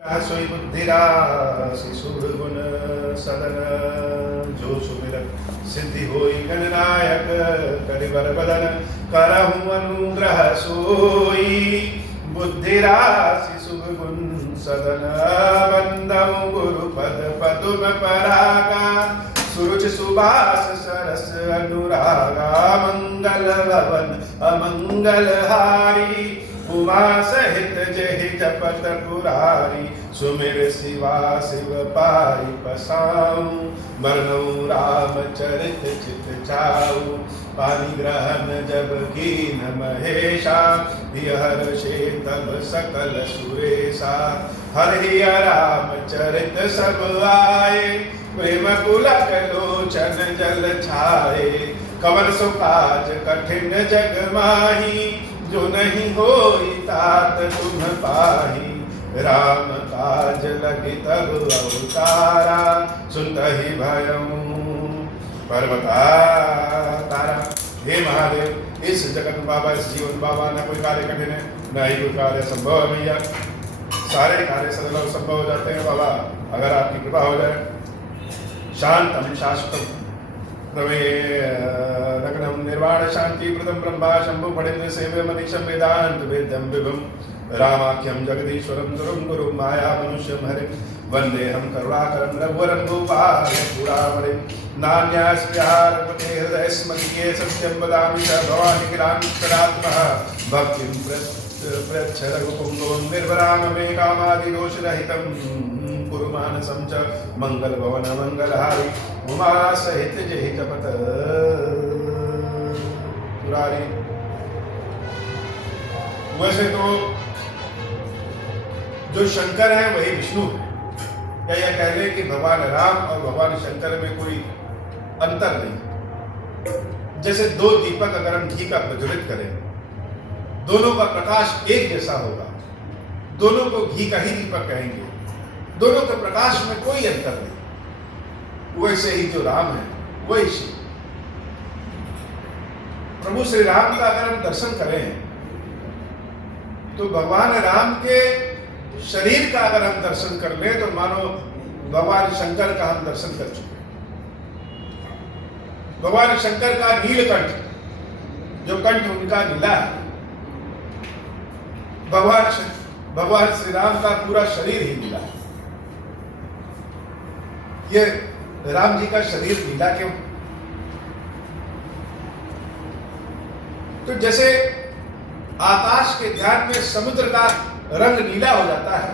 सोई बुद्धिरासि शुभ गुण सदन जो सुमिर सिद्धि होई गणनायक करिबर बदन करहु अनुग्रह सोई बुद्धिरासि शुभ गुण सदन वंदऊ गुरुपद पदुम परागा सुरुचि सुबास सरस अनुरागा मंगल भवन अमंगल हारी उमा सहित जहि जपत पुरारी सुमिर शिवा शिव पारि पसाऊ वर्णऊ राम चरित चित चाऊ पानी ग्रहण जब कीन महेशा हर तब सकल सुरेशा हरि राम चरित सब आए प्रेम पुलक लोचन जल छाए कवन सुकाज कठिन जग माही जो नहीं होई तात तुम पाही राम काज लगी तब अवतारा सुनहि भयऊ पर्वतारा। हे महादेव, इस जगत बाबा, इस जीवन बाबा, न कोई कार्य कठिन है, न ही कोई कार्य संभव है भैया। सारे कार्य सरल संभव हो जाते हैं बाबा, अगर आपकी कृपा हो जाए। शांतम शाश्वतम नग्नम निर्वाण शांति प्रदम ब्रह्मा शंभु फणिन्द्र सेव्य मनीषम वेदांत वेद्यम विभुम रामाख्यम जगदीश्वरम गुरुम गुरु माया मनुष्यम हरे वंदे हम करुणाकरम रघुवरम गोपाल पुरावरे नान्यास्यार पते हृदय स्मृतिये सत्यम वदामि च भवानि गिरान्तरात्मः भक्तिं प्रच्छ रघुपुंगो निर्वराम मे कामादि दोषरहितं कुरु मानसं च मंगल भवन मंगलहारी उमा सहित जहि जपत पुरारी। वैसे तो जो शंकर है वही विष्णु है, या यह कह ले कि भगवान राम और भगवान शंकर में कोई अंतर नहीं। जैसे दो दीपक अगर हम घी का प्रज्वलित करें, दोनों का प्रकाश एक जैसा होगा, दोनों को घी का ही दीपक कहेंगे, दोनों के प्रकाश में कोई अंतर नहीं। वैसे ही जो राम है वही शिव। प्रभु श्री राम का अगर हम दर्शन करें तो भगवान राम के शरीर का अगर हम दर्शन कर लें तो मानो भगवान शंकर का हम दर्शन कर चुके। भगवान शंकर का नीलकंठ, जो कंठ उनका नीला है, भगवान श्री राम का पूरा शरीर ही नीला है। ये राम जी का शरीर नीला क्यों? तो जैसे आकाश के ध्यान में समुद्र का रंग नीला हो जाता है,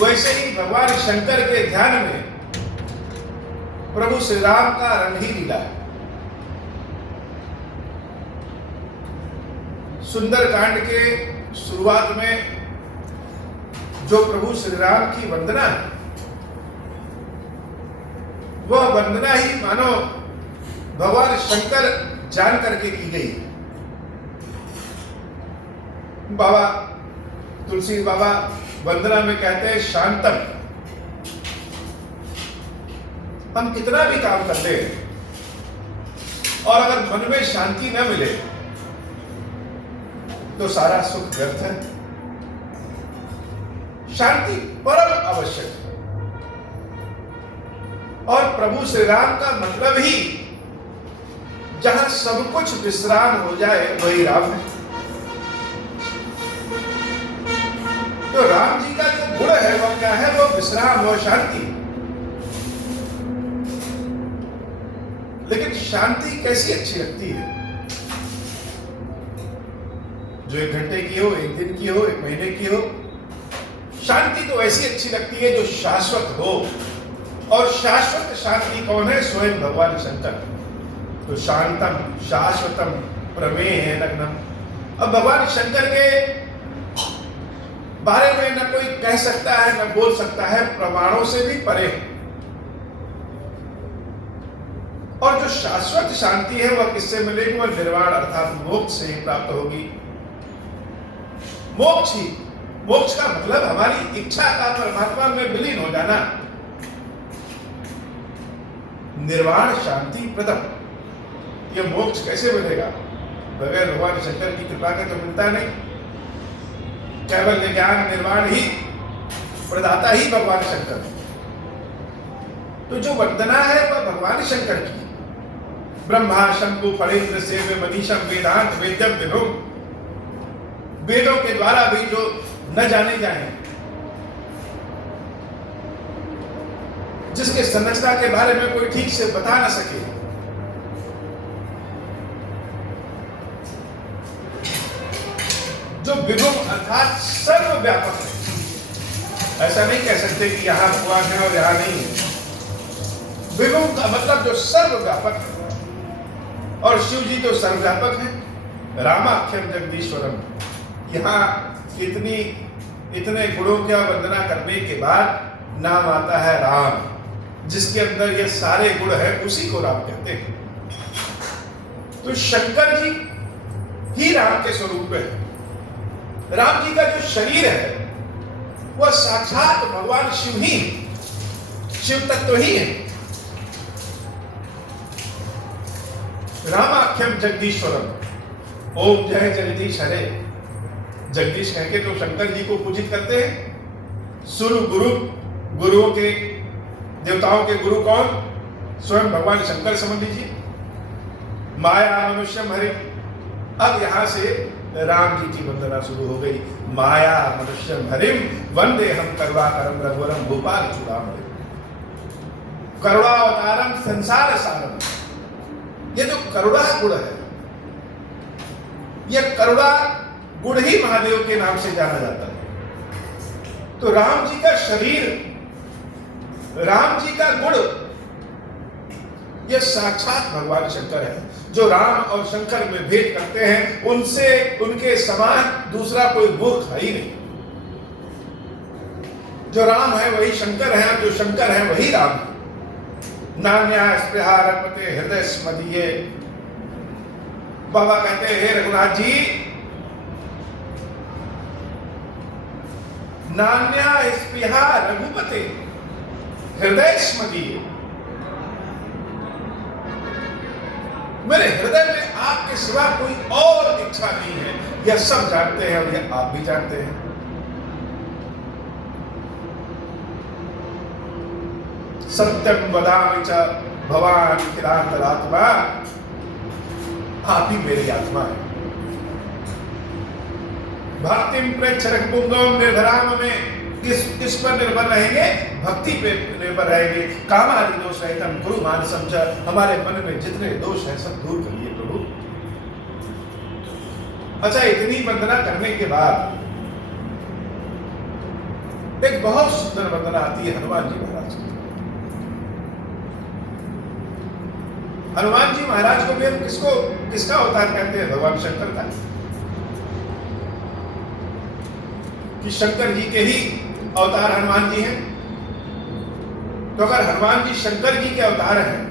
वैसे ही भगवान शंकर के ध्यान में प्रभु श्री राम का रंग ही नीला है। सुंदर कांड के शुरुआत में जो प्रभु श्री राम की वंदना है, वह वंदना ही मानो भगवान शंकर जान करके की गई। बाबा तुलसी बाबा वंदना में कहते हैं शांतम। हम कितना भी काम कर ले और अगर मन में शांति न मिले तो सारा सुख व्यर्थ है। शांति परम आवश्यक है, और प्रभु श्री राम का मतलब ही जहां सब कुछ विश्राम हो जाए वही राम है। तो राम जी का जो गुण है वह क्या है? वो विश्राम और शांति। लेकिन शांति कैसी अच्छी लगती है? जो 1 घंटे की हो, 1 दिन की हो, 1 महीने की हो। शांति तो ऐसी अच्छी लगती है जो शाश्वत हो, और शाश्वत शांति कौन है? स्वयं भगवान शंकर। तो शांतम शाश्वतम प्रमेय नग्नम। अब भगवान शंकर के बारे में न कोई कह सकता है, न बोल सकता है, प्रमाणों से भी परे है। और जो शाश्वत शांति है वह किससे मिलेगी? वह निर्वाण अर्थात मोक्ष से ही प्राप्त होगी। मोक्ष ही, मोक्ष का मतलब हमारी इच्छा का परमात्मा में विलीन हो जाना। निर्वाण शांति प्रदम, यह मोक्ष कैसे मिलेगा? बगैर भगवान शंकर की कृपा के तो मिलता नहीं। केवल ज्ञान निर्वाण ही प्रदाता ही भगवान शंकर है। तो जो वंदना है वह भगवान शंकर की। ब्रह्मा शंभु फणींद्र सेव्य मनीषम वेदांत वेद्यम विभुम, वेदों के द्वारा भी जो न जाने जाए, जिसके संरचना के बारे में कोई ठीक से बता ना सके, जो विभुम अर्थात सर्वव्यापक है। ऐसा नहीं कह सकते कि यहां भगवान है और यहां नहीं है। विभुम का मतलब जो सर्वव्यापक है, और शिव जी तो सर्वव्यापक है। रामाख्यम जगदीश्वरम, यहाँ इतने गुणों की वंदना करने के बाद नाम आता है राम, जिसके अंदर ये सारे गुण हैं, उसी को राम कहते हैं। तो शंकर जी ही राम के स्वरूप है। राम जी का जो शरीर है वह साक्षात भगवान शिव ही है, शिव तत्व ही है। रामाख्यम जगदीश्वरम, ओम जय जगदीश हरे। जगदीश कहके तो शंकर जी को पूजित करते हैं। सुर गुरु, गुरुओं के, देवताओं के गुरु कौन? स्वयं भगवान शंकर समझ लीजिए। माया मनुष्यम हरि, अब यहां से राम जी की वंदना शुरू हो गई। माया मनुष्यम हरिम वंदे हम करुणाकरम रघुवरम भूपाल चूड़ामणि, करुणावतारम संसार सारम। ये जो करुणा गुण है, यह करुणा गुण ही महादेव के नाम से जाना जाता है। तो राम जी का शरीर, राम जी का गुण, यह साक्षात भगवान शंकर है। जो राम और शंकर में भेद करते हैं, उनसे उनके समान दूसरा कोई मूर्ख है ही नहीं। जो राम है वही शंकर है, और जो शंकर है वही राम है। नान्या स्पृहा रमते हृदय स्मदीये। बाबा कहते हैं, हे रघुनाथ जी, नान्या स्पृहा रघुपते हृदय स्मदीये। मेरे हृदय में आपके सिवा कोई और इच्छा नहीं है। यह सब जानते हैं और यह आप भी जानते हैं। सत्यम वदामि च भवान किरांतरात्मा, आप ही मेरी आत्मा है। भक्तिम प्रेक्षरक पुंगम निर्धराम में किस पर निर्भर रहेंगे? भक्ति पे निर्भर रहेंगे। कामादि दोष रहितम गुरु मानसम च, हमारे मन में जितने दोष हैं सब दूर करिए प्रभु। अच्छा, इतनी वंदना करने के बाद एक बहुत सुंदर वंदना आती है हनुमान जी महाराज की। हनुमान जी महाराज को भी हम किसका अवतार कहते हैं? भगवान शंकर का। कि शंकर जी के ही अवतार हनुमान जी हैं। तो अगर हनुमान जी शंकर जी के अवतार हैं,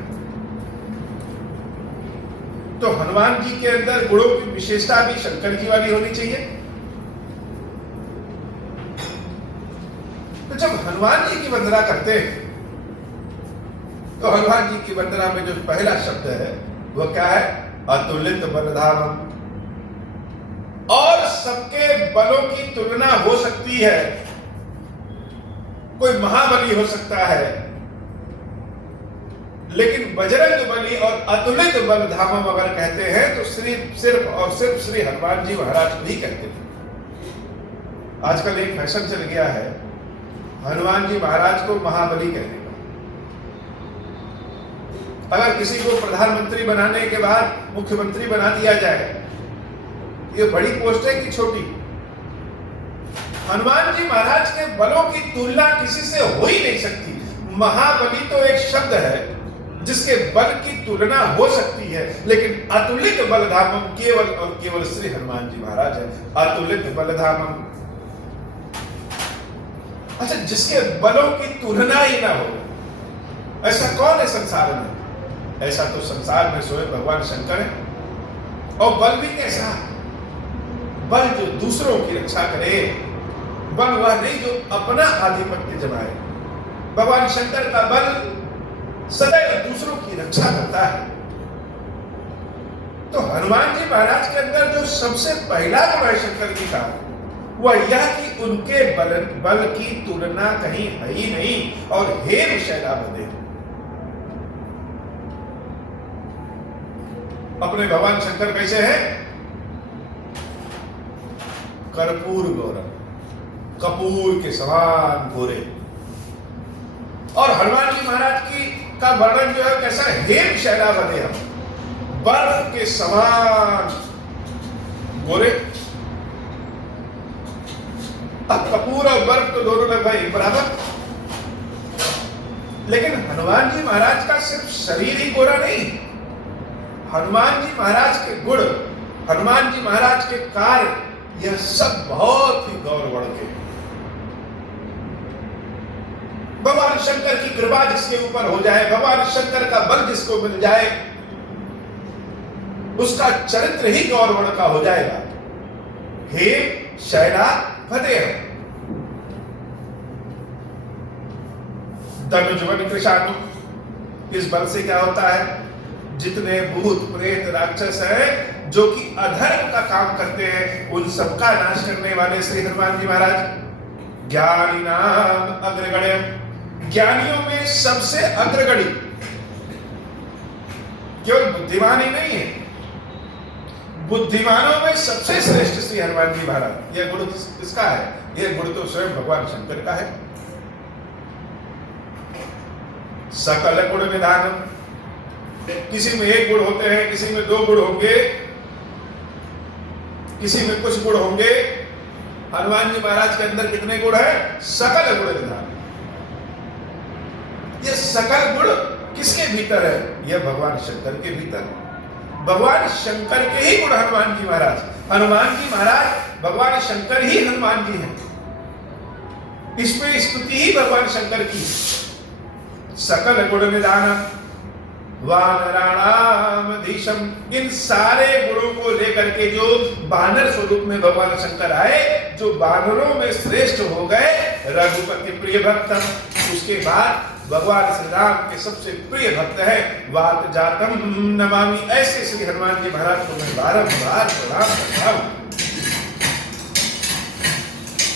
तो हनुमान जी के अंदर गुणों की विशेषता भी शंकर जी वाली होनी चाहिए। तो जब हनुमान जी की वंदना करते हैं, तो हनुमान जी की वंदना में जो पहला शब्द है वह क्या है? अतुलित बलधामम। और सबके बलों की तुलना हो सकती है। कोई महाबली हो सकता है, लेकिन बजरंग बली और अतुलित बलधामम अगर कहते हैं तो सिर्फ और सिर्फ श्री हनुमान जी महाराज को ही कहते हैं। आजकल एक फैशन चल गया है हनुमान जी महाराज को महाबली कहने का। अगर किसी को प्रधानमंत्री बनाने के बाद मुख्यमंत्री बना दिया जाए, ये बड़ी पोस्ट है कि छोटी? हनुमान जी महाराज के बलों की तुलना किसी से हो ही नहीं सकती। महाबली तो एक शब्द है जिसके बल की तुलना हो सकती है, लेकिन अतुलित बलधामम केवल और केवल श्री हनुमान जी महाराज है। अतुलित बलधामम, अच्छा, जिसके बलों की तुलना ही ना हो, ऐसा कौन है संसार में? ऐसा तो संसार में स्वयं भगवान शंकर है। और बल भी कैसा? बल जो दूसरों की रक्षा करे, बल वह नहीं जो अपना आधिपत्य जमाए। भगवान शंकर का बल सदैव दूसरों की रक्षा करता है। तो हनुमान जी महाराज के अंदर जो सबसे पहला गुण है शंकर जी का, वह यह कि उनके बल की तुलना कहीं है ही नहीं। और हे शैलावदे, अपने भगवान शंकर कैसे हैं? कर्पूर गौरव, कपूर के समान गोरे। और हनुमान जी महाराज की का वर्णन जो है कैसा है? हे शैलावदे, हम बर्फ के समान गोरे। अब कपूर और बर्फ तो दोनों में भाई बराबर, लेकिन हनुमान जी महाराज का सिर्फ शरीर ही गोरा नहीं, हनुमान जी महाराज के गुण, हनुमान जी महाराज के कार्य, यह सब बहुत ही गौरवर्ण के। भगवान शंकर की कृपा जिसके ऊपर हो जाए, भगवान शंकर का बल जिसको मिल जाए, उसका चरित्र ही गौरवर्ण का हो जाएगा। हे शैलावदे, धनुजवन कृशानु, इस बल से क्या होता है? जितने भूत प्रेत राक्षस हैं जो कि अधर्म का काम करते हैं, उन सबका नाश करने वाले श्री हनुमान जी महाराज। ज्ञानी नाम अग्रगण्य, ज्ञानियों में सबसे अग्रगणी, केवल बुद्धिमान ही नहीं है, बुद्धिमानों में सबसे श्रेष्ठ श्री हनुमान जी महाराज। यह गुण किसका है? यह गुण तो स्वयं भगवान शंकर का है। सकल गुण विधान, किसी में एक गुण होते हैं, किसी में 2 गुण होंगे, किसी में कुछ गुण होंगे। हनुमान जी महाराज के अंदर कितने गुण हैं? सकल गुण विधान। ये सकल गुण किसके भीतर है? यह भगवान शंकर के भीतर। भगवान शंकर के ही गुण हनुमान जी महाराज। हनुमान जी महाराज भगवान शंकर ही हनुमान जी हैं, इसमें स्तुति ही भगवान शंकर की। सकल गुण निधान वानराणामधीशम, इन सारे गुणों को लेकर के जो बानर स्वरूप में भगवान शंकर आए, जो बानरों में श्रेष्ठ हो गए, रघुपति प्रिय भक्त। उसके बाद भगवान श्री राम के सबसे प्रिय भक्त है वात जातम नमामि। ऐसे श्री हनुमान जी महाराज को मैं बारंबार प्रणाम करता हूं।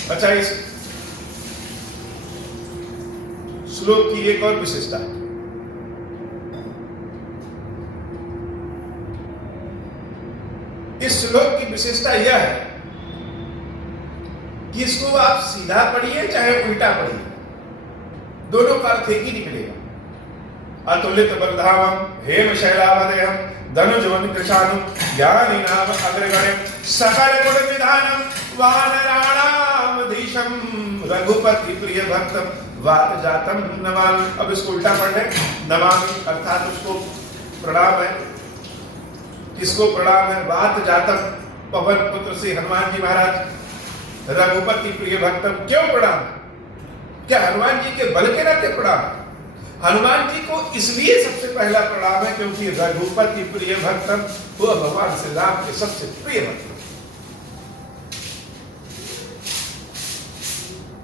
अच्छा, इस श्लोक की एक और विशेषता है। इस श्लोक की विशेषता यह है कि इसको आप सीधा पढ़िए चाहे उल्टा पढ़िए, दोनों का अर्थ एक ही निकलेगा। अतुलित बलधामम हेम शैलावदेहम धनुजवन कृशानुम ज्ञानी नाम अग्रगण्यम सकल गुण विधानम वानराणामधीशम रघुपति प्रिय भक्तम वात जातम नमामि। अब इसको उल्टा पढ़ लें। नमामि अर्थात उसको प्रणाम है। किसको प्रणाम है? वात जातम, पवन पुत्र से हनुमान जी महाराज। रघुपति प्रिय भक्तम, क्यों प्रणाम? क्या हनुमान जी के बल के नाते प्रणाम? हनुमान जी को इसलिए सबसे पहला प्रणाम है क्योंकि रघुपति प्रिय भक्तम, वो भगवान श्री राम के सबसे प्रिय भक्त।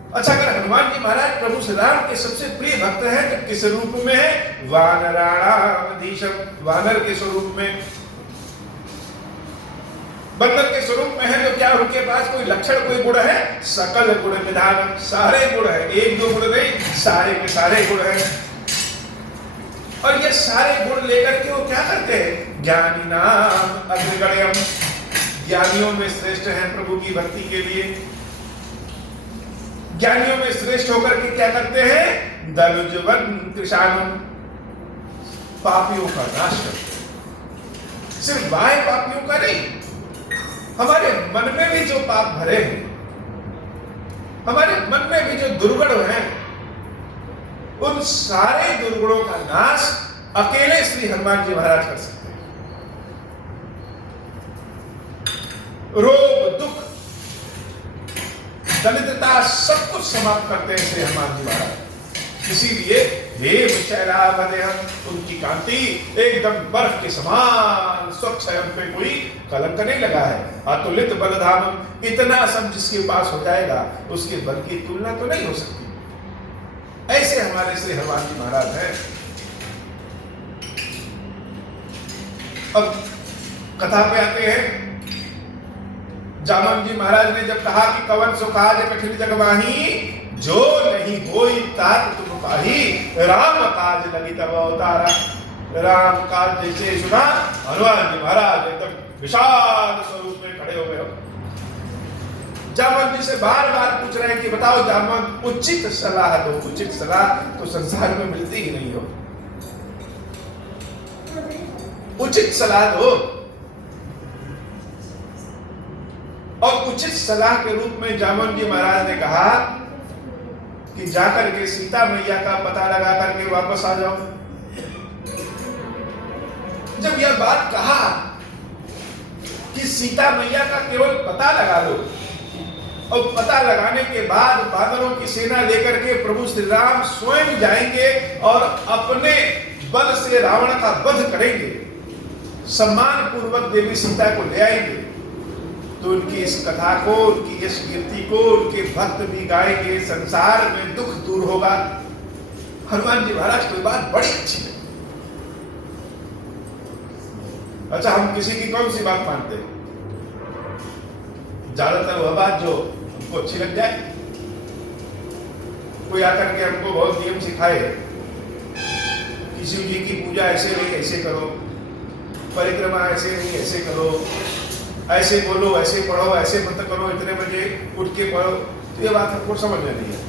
अच्छा, अगर हनुमान जी महाराज प्रभु श्री राम के सबसे प्रिय भक्त हैं तो किस रूप में है? वानराणामधीशम, वानर के स्वरूप में, बंदर के स्वरूप में है। तो क्या उनके पास कोई लक्षण, कोई गुण है? सकल गुण विधान, सारे गुण है, 1-2 गुण नहीं, सारे के सारे गुण हैं। और ये सारे गुण लेकर के वो क्या करते हैं? ज्ञानी नाम अग्रगण्यम, ज्ञानियों में श्रेष्ठ हैं प्रभु की भक्ति के लिए। ज्ञानियों में श्रेष्ठ होकर के क्या करते हैं? धनुजवन कृशानुम, पापियों का नाश करते हैं। सिर्फ बाह्य पापियों का नहीं, हमारे मन में भी जो पाप भरे हैं, हमारे मन में भी जो दुर्गुण हैं, उन सारे दुर्गुणों का नाश अकेले श्री हनुमान जी महाराज कर सकते हैं। रोग, दुख, दरिद्रता सब कुछ समाप्त करते हैं श्री हनुमान जी महाराज। इसीलिए हे शैलावदेहम, उनकी कांति एकदम बर्फ के समान स्वच्छ है, उन पे कोई कलंक नहीं लगा है। अतुलित बलधामम, इतना सब जिसके पास हो जाएगा उसके बल की तुलना तो नहीं हो सकती। ऐसे हमारे श्री हनुमान जी महाराज हैं। अब कथा पे आते हैं। जामन जी महाराज ने जब कहा कि कवन सो काज कठिन जग माही, जो नहीं होई तात तुम पाही, राम काज लगी तब अवतारा। राम काज जैसे सुना, हनुमान जी महाराज एकदम विशाल स्वरूप में खड़े हो गए। जामन जी से बार बार पूछ रहे हैं कि बताओ जामन, उचित सलाह दो। उचित सलाह तो संसार में मिलती ही नहीं हो, उचित सलाह दो। और उचित सलाह के रूप में जामन जी महाराज ने कहा कि जाकर के सीता मैया का पता लगा करके वापस आ जाओ। जब यह बात कहा कि सीता मैया का केवल पता लगा लो, और पता लगाने के बाद बानरों की सेना लेकर के प्रभु श्री राम स्वयं जाएंगे और अपने बल से रावण का वध करेंगे, सम्मान पूर्वक देवी सीता को ले आएंगे, तो उनकी इस कथा को, उनकी इस कीर्ति को उनके भक्त भी गाएंगे, संसार में दुख दूर होगा। हनुमान जी महाराज की बात बड़ी अच्छी है। अच्छा, हम किसी की कौन सी बात मानते हैं? ज्यादातर वह बात जो हमको अच्छी लग जाए। कोई आकर के हमको बहुत नियम सिखाए कि शिव जी की पूजा ऐसे नहीं ऐसे करो, परिक्रमा ऐसे नहीं ऐसे करो, ऐसे बोलो, ऐसे पढ़ो, ऐसे मत करो, इतने बजे उठ के पढ़ो, तो ये बात हमको समझ में नहीं है।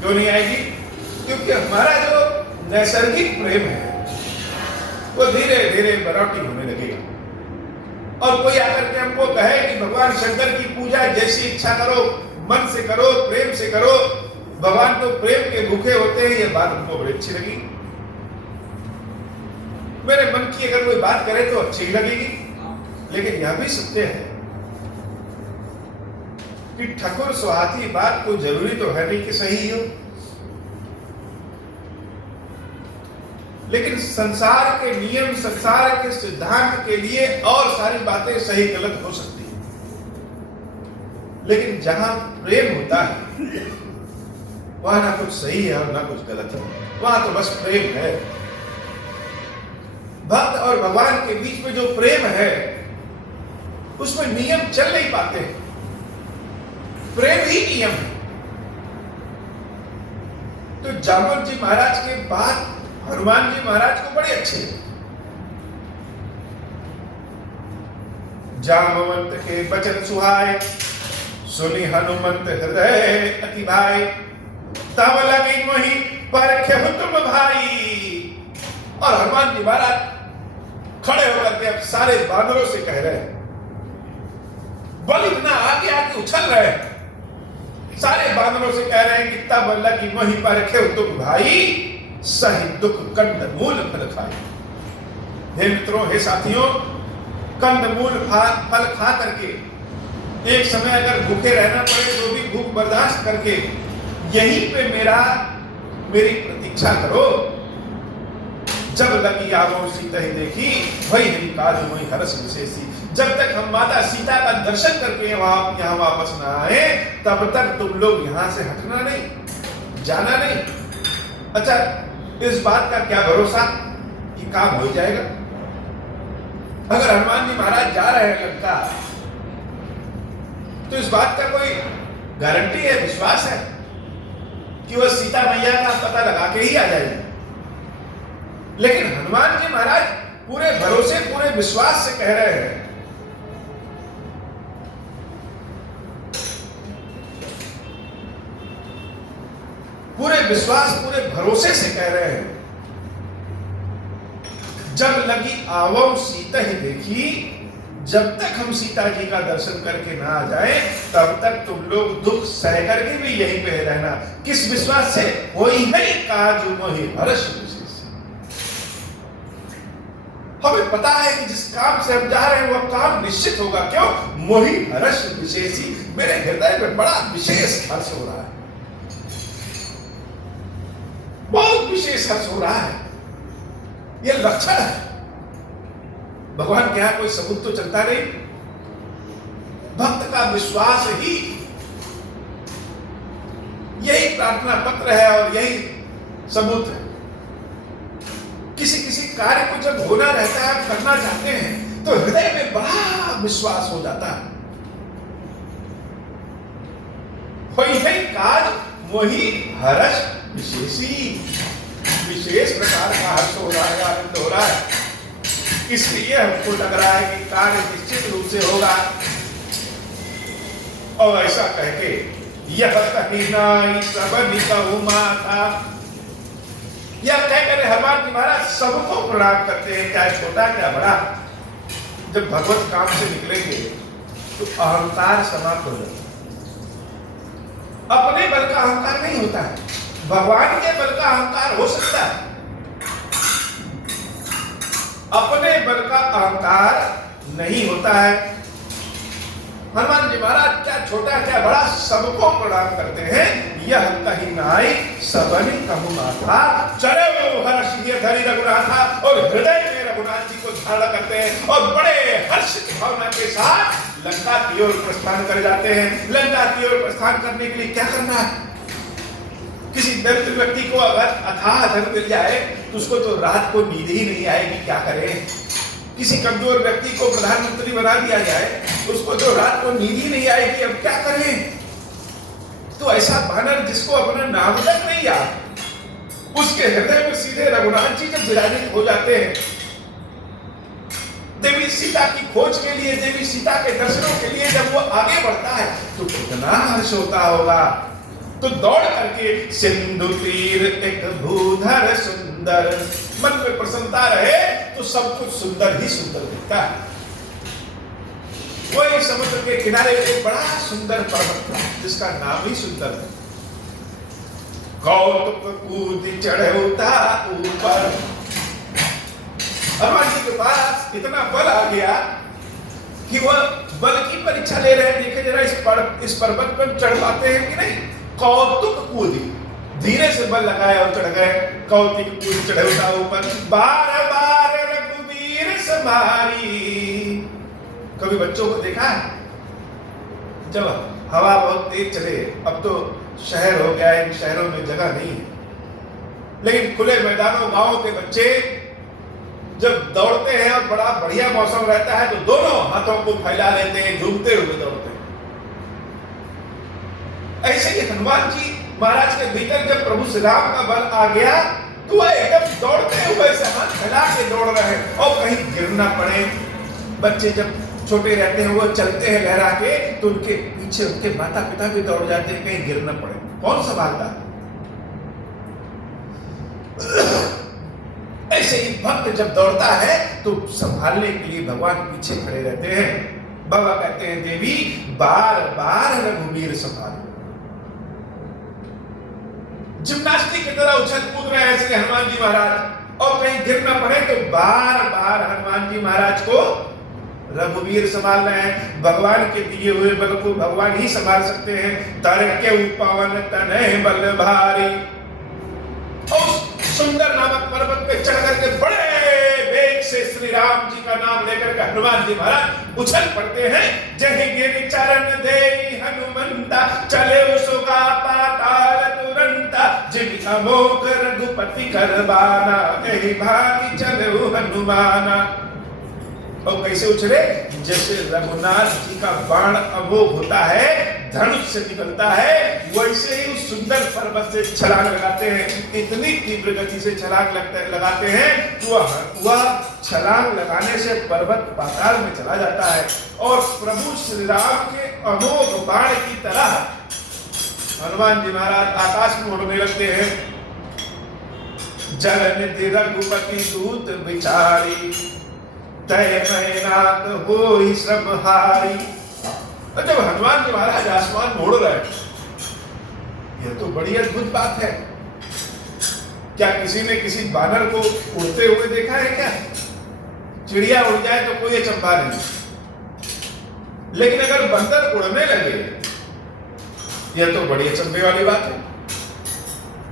क्यों नहीं आएगी? क्योंकि हमारा जो नैसर्गिक प्रेम है वो धीरे धीरे बनौटी होने लगेगा। और कोई आकर के हमको कहे कि भगवान शंकर की पूजा जैसी इच्छा करो, मन से करो, प्रेम से करो, भगवान तो प्रेम के भूखे होते हैं, ये बात हमको बड़ी अच्छी लगी। मेरे मन की अगर कोई बात करे तो अच्छी लगेगी। लेकिन यह भी सत्य है कि ठकुर सुहाती बात को जरूरी तो है नहीं कि सही हो, लेकिन संसार के नियम, संसार के सिद्धांत के लिए और सारी बातें सही गलत हो सकती हैं, लेकिन जहां प्रेम होता है वहां ना कुछ सही है और ना कुछ गलत है, वहां तो बस प्रेम है। भक्त और भगवान के बीच में जो प्रेम है उसमें नियम चल नहीं पाते, प्रेम ही नियम है। तो जामवंत जी महाराज के बाद हनुमान जी महाराज को बड़े अच्छे। जामवंत के वचन सुहाए, सुनी हनुमंत हृदय अति भाई, तब लगी मोहि परखेहु तुम भाई। और हनुमान जी महाराज खड़े होकर के अब सारे बानरों से कह रहे हैं, बल इतना आगे आगे उछल रहे हैं, सारे बानरों से कह रहे हैं कि तब लगी मोहि परखेहु तुम भाई, सही दुख कंद मूल फल खाए। हे मित्रों, हे साथियों, कंद मूल फल खा करके एक समय अगर भूखे रहना पड़े तो भी भूख बर्दाश्त करके यहीं पे मेरी प्रतीक्षा करो। जब लगी आवो सीता ही देखी, वही हरि काज वही हरस विशेषी। जब तक हम माता सीता का दर्शन करके यहाँ वापस ना आए, तब तक तुम लोग यहाँ से हटना नहीं, जाना नहीं। अच्छा, इस बात का क्या भरोसा कि काम हो जाएगा? अगर हनुमान जी महाराज जा रहे हैं लंका, तो इस बात का कोई गारंटी है, विश्वास है कि वह सीता मैया का पता लगा के ही आ जाएगी। लेकिन हनुमान जी महाराज पूरे भरोसे, पूरे विश्वास से कह रहे हैं, पूरे विश्वास, पूरे भरोसे से कह रहे हैं, जब लगी आवो सीता ही देखी, जब तक हम सीता जी का दर्शन करके ना आ जाए तब तक तुम लोग दुख सह करके भी यहीं पे रहना। किस विश्वास से? वही है काज मोहि हर्ष विशेष। हमें पता है कि जिस काम से हम जा रहे हैं वह काम निश्चित होगा। क्यों? मोहि हर्ष विशेषी, मेरे हृदय में बड़ा विशेष हर्ष हो रहा है, बहुत विशेष हर्ष हो रहा है। यह लक्षण है। भगवान के यहां कोई सबूत तो चलता नहीं, भक्त का विश्वास ही यही प्रार्थना पत्र है और यही सबूत है। किसी किसी कार्य को जब होना रहता है, करना चाहते हैं, तो हृदय में बड़ा विश्वास हो जाता है। होई है काज वही हर्ष विशेषी, विशेष प्रकार का हर्ष हो रहा है, आनंद हो रहा है। इसलिए हमको लग रहा है कि कार्य निश्चित रूप से होगा। और ऐसा कह के यह कही नाई सब निकहु माथा, यह कहकर हनुमान जी महाराज सबको प्रणाम करते हैं, चाहे छोटा क्या बड़ा। जब भगवत काम से निकलेंगे तो अहंकार समाप्त हो जाता है। अपने बल का अहंकार नहीं होता है, भगवान के बल का अहंकार हो सकता है। अपने बल का अहंकार नहीं होता है। हनुमान जी महाराज क्या छोटा क्या बड़ा सबको प्रणाम करते हैं। यह कही नाई सबन कहु माथा, चले वो हर्ष धरि रघुनाथा, और हृदय में रघुनाथ जी को धारण करते हैं और बड़े हर्ष की भावना के साथ लंका की ओर प्रस्थान कर जाते हैं। लंका की ओर प्रस्थान करने के लिए क्या करना है? किसी दरिद्र व्यक्ति को अगर अथाह धन मिल जाए तो उसको तो रात को नींद ही नहीं आएगी, क्या करें? किसी कमजोर व्यक्ति को प्रधानमंत्री बना दिया जाए उसको तो रात को नींद ही नहीं आएगी, अब क्या करें? तो ऐसा बानर जिसको अपना नाम तक नहीं याद, उसके हृदय में सीधे रघुनाथ जी जब विराजित हो जाते हैं, देवी सीता की खोज के लिए, देवी सीता के दर्शनों के लिए जब वो आगे बढ़ता है तो कितना हर्ष होता होगा। तो दौड़ करके सिंधु तीर एक भूधर सुंदर, मन में प्रसन्नता रहे तो सब कुछ सुंदर ही सुंदर दिखता है। वही समुद्र के किनारे एक बड़ा सुंदर पर्वत था जिसका नाम ही सुंदर है। कौतुक कूद चढ़े उता ऊपर, हनुमान जी के पास इतना बल आ गया कि वह बल की परीक्षा ले रहे हैं, देखे जरा इस पर्वत पर चढ़ पाते हैं कि नहीं। कौतुक कूद, धीरे से बल लगाया और चढ़ गए। कौतुक कूद चढ़े उता ऊपर, बार बार रघुवीर समारी। कभी बच्चों को देखा है जब हवा बहुत तेज चले, अब तो शहर हो गया है, इन शहरों में जगह नहीं है, लेकिन खुले मैदानों गांवों के बच्चे जब दौड़ते हैं और बड़ा बढ़िया मौसम रहता है तो दोनों हाथों को फैला लेते हैं, झूमते हुए दौड़ते हैं। ऐसे ही हनुमान जी महाराज के भीतर जब प्रभु श्री राम का बल आ गया तो वह एकदम दौड़ते हुए से हाथ फैला के दौड़ रहे हैं और कहीं गिर ना पड़े। बच्चे जब छोटे रहते हैं वो चलते हैं लहरा के तो उनके पीछे उनके माता पिता भी दौड़ जाते हैं, कहीं गिर ना पड़े। कौन संभालता? ऐसे ही भक्त जब दौड़ता है तो संभालने के लिए भगवान पीछे खड़े रहते हैं। बाबा कहते हैं देवी बार बार रघुवीर संभालो। जिम्नास्टिक की तरह उछल कूद रहे हैं श्री हनुमान जी महाराज, और कहीं गिर ना पड़े तो बार बार हनुमान जी महाराज को रघुवीर संभाल रहे हैं। भगवान के दिए हुए बल को भगवान ही संभाल सकते हैं। तर के पवन तनय बल भारी, और सुंदर नामक पर्वत पे चढ़ करके बड़े वेग से श्री राम जी का नाम लेकर के हनुमान जी महाराज उछल पड़ते हैं। जय गिरि चरण दे हनुमंता, चले उसका पाताल तुरंता, जिन अमोघ रघुपति करबाना, यही भागी चले हनुमाना। और कैसे उछले? जैसे रघुनाथ जी का बाण अमोघ होता है, धनुष से निकलता है, वैसे ही उस सुंदर पर्वत से छलांग लगाते हैं। इतनी तीव्र गति से छलांग लगाते हैं कि वह छलांग लगाने से पर्वत पाताल में चला जाता है। और प्रभु श्री राम के अमोघ बाण की तरह हनुमान जी महाराज आकाश में उड़ने लगते हैं। जगनिधि रघुपति दूत बिचारी, तय मैनाक होई श्रमहारी। तो जब हनुमान जी महाराज आसमान में उड़ रहे हैं, यह तो बड़ी अद्भुत बात है। क्या किसी ने किसी बानर को उड़ते हुए देखा है क्या? चिड़िया उड़ जाए तो कोई अचंभा नहीं, लेकिन अगर बंदर उड़ने लगे यह तो बड़ी अचंभे वाली बात है।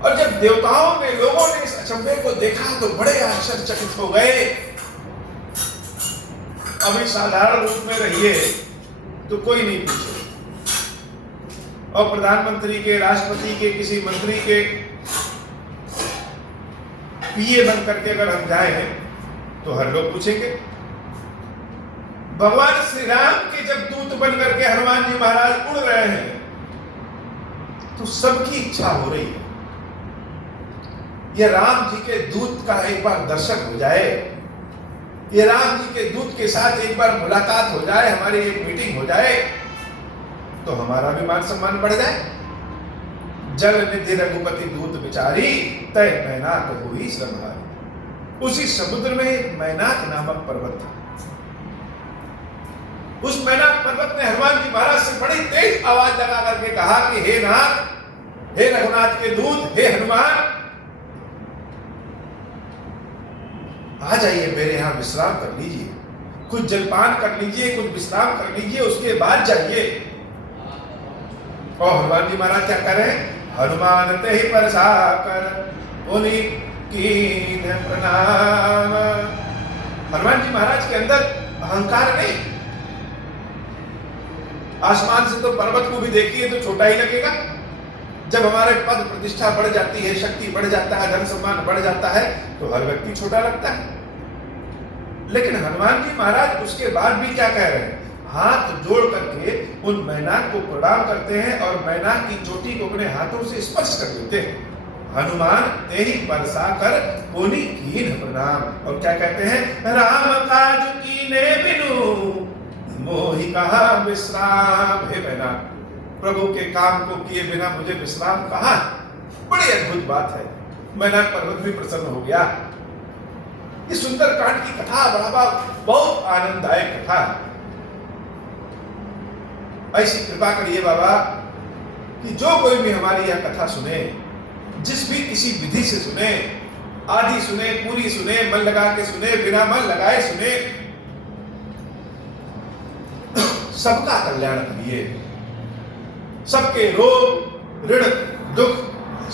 और जब देवताओं ने, लोगों ने इस अचंभे को देखा तो बड़े आश्चर्यचकित हो गए। अभी साधारण रूप में रहिए तो कोई नहीं पूछे, और प्रधानमंत्री के, राष्ट्रपति के, किसी मंत्री के पीए बन करके अगर हम जाए तो हर लोग पूछेंगे। भगवान श्री राम के जब दूत बन करके हनुमान जी महाराज उड़ रहे हैं तो सबकी इच्छा हो रही है ये राम जी के दूत का एक बार दर्शन हो जाए, ये राम जी के दूत के साथ एक बार मुलाकात हो जाए, हमारी एक मीटिंग हो जाए, तो हमारा भी मान सम्मान बढ़ जाए। जल निधि रघुपति दूत विचारी, तय मैनाक हुई श्रमहारी। उसी समुद्र में एक मैनाक नामक पर्वत था। उस मैनाक पर्वत ने हनुमान जी महाराज से बड़ी तेज आवाज लगा करके कहा कि हे नाथ, हे रघुनाथ के दूत, हे हनुमान, आ जाइए मेरे यहां विश्राम कर लीजिए, कुछ जलपान कर लीजिए, कुछ विश्राम कर लीजिए, उसके बाद जाइए। और हनुमान जी महाराज क्या कर रहे हैं? हनुमान ते ही परसा कर उन्हीं कीन प्रणाम। हनुमान जी महाराज के अंदर अहंकार नहीं। आसमान से तो पर्वत को भी देखिए तो छोटा ही लगेगा। जब हमारे पद प्रतिष्ठा बढ़ जाती है, शक्ति बढ़ जाता है, धन सम्मान बढ़ जाता है, तो हर व्यक्ति छोटा लगता है। लेकिन हनुमान जी महाराज उसके बाद भी क्या कह रहे हैं? हाथ जोड़ करके उन मैनाक को प्रणाम करते हैं और मैनाक की चोटी को अपने हाथों से स्पर्श कर देते हैं। हनुमान ते ही बरसा कर कोनी कीन प्रणाम। और क्या कहते हैं? राम काज कीने बिनु मोहि कहा विश्राम। हे मैनाक, प्रभु के काम को किए बिना मुझे विश्राम कहाँ? बड़ी अद्भुत बात है। मैनाक पर्वत भी प्रसन्न हो गया। ये सुंदर कांड की कथा बड़ा बहुत आनंददायक कथा है। ऐसी कृपा करिए बाबा कि जो कोई भी हमारी यह कथा सुने, जिस भी किसी विधि से सुने, आधी सुने, पूरी सुने, मन लगा के सुने, बिना मन लगाए सुने, सबका कल्याण करिए, सबके रोग, ऋण, दुख,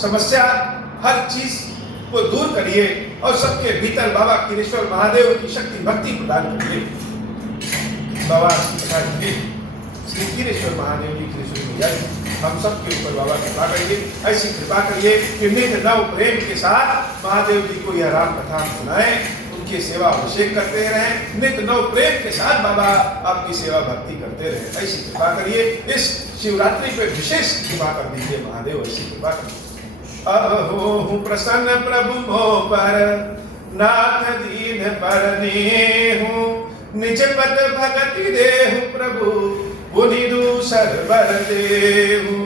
समस्या, हर चीज को दूर करिए और सबके भीतर बाबा कीरेश्वर महादेव की शक्ति भक्ति प्रदान करिए। बाबा श्री कीरेश्वर महादेव जी, कीरेश्वर मैया जी, हम सब के ऊपर बाबा कृपा करिए। ऐसी कृपा करिए कि नित नव प्रेम के साथ महादेव जी को यह राम कथा सुनाएं, उनकी सेवा अभिषेक करते रहें, नित नव प्रेम के साथ बाबा आपकी सेवा भक्ति करते रहें। ऐसी कृपा करिए। इस शिवरात्रि पे विशेष कृपा कर दीजिए महादेव, ऐसी कृपा करिए। अहो प्रसन्न प्रभु मोह पर, नाथ दीन पर नेहु, निज पद भगति देहु प्रभु, पुनि दूसर बर देहु।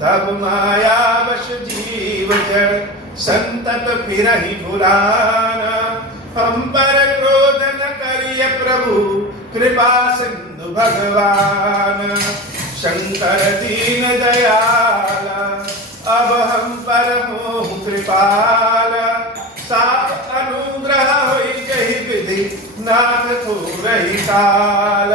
तब माया वश जीव जड़, संतत फिरहि भुलाना, हम पर क्रोध न करिय प्रभु, कृपा सिंधु भगवान। शंकर दीन दयाला, अब हम पर मोह कृपाला, सात अनुग्रह होई जहि विधि, नाथ थोरहि काल।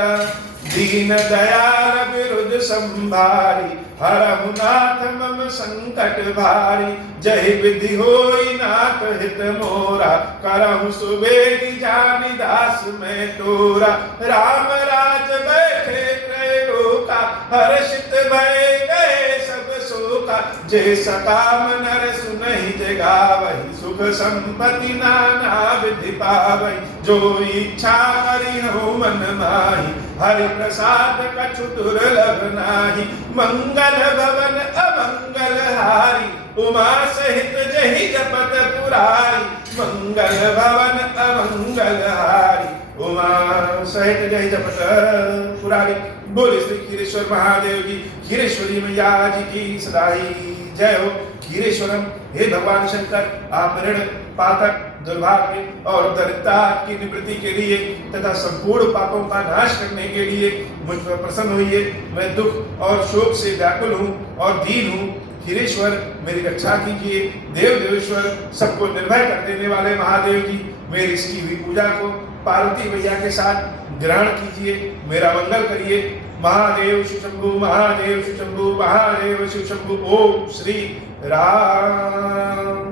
दीन दयाल विरुद्ध संभारी, हरहु नाथ मम संकट भारी। जहि विधि होई नाथ हित मोरा, करहु सुबेदी जानि दास मैं तोरा। राम राज बैठे त्रैलोका, हर्षित भय गए सब शोका। जे सकाम नर सुनहि जे गावहि, सुख संपत्ति नाना विधि पावहि। जो इच्छा करिहु मन माहि, हरि प्रसाद कछु दुर्लभ नाही। मंगल भवन अमंगल हारी, उमा सहित जहि जपत पुरारी। मंगल भवन अमंगल हारी, उमा सहित जहि जपत पुरारी। बोले श्री कीरेश्वर महादेव जी, कीरेश्वरी मैया जी की सदा ही जय हो। कीरेश्वरम, हे भगवान शंकर, आप ऋण, पातक, दुर्भाग्य और दरिद्रता की निवृत्ति के लिए तथा संपूर्ण पापों का नाश करने के लिए मुझ पर प्रसन्न होइए। मैं दुख और शोक से व्याकुल हूँ और दीन हूँ। कीरेश्वर, मेरी रक्षा कीजिए। देव देवेश्वर, सबको निर्भय कर देने वाले महादेव जी, मेरी इसकी हुई पूजा को पार्वती मैया के साथ ग्रहण कीजिए, मेरा मंगल करिए। महादेव शिव शंभु, महादेव शिव शंभु, महादेव शिव शंभु। ओम श्री राम।